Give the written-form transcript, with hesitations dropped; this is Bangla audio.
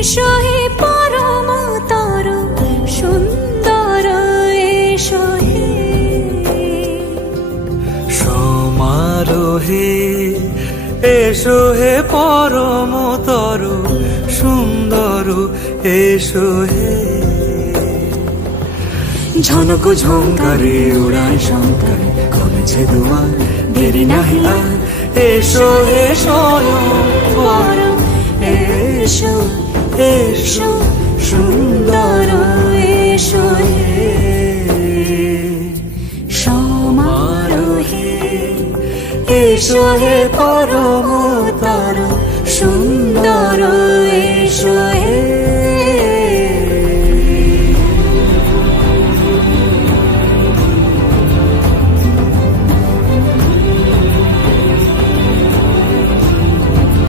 এসো হে পরম তর সুন্দর এসো হে সমারোহে এসো হে পরম তর সুন্দর এসো হে ঝনক ঝঙ্কারে উড়ায় শঙ্কর কমেছে দুয়ার দেরি নাহি আর এসো হে স্বয়ং পরম এসো এসো সুন্দর এসো হে সমারোহে এসো হে পরম তর সুন্দর এসো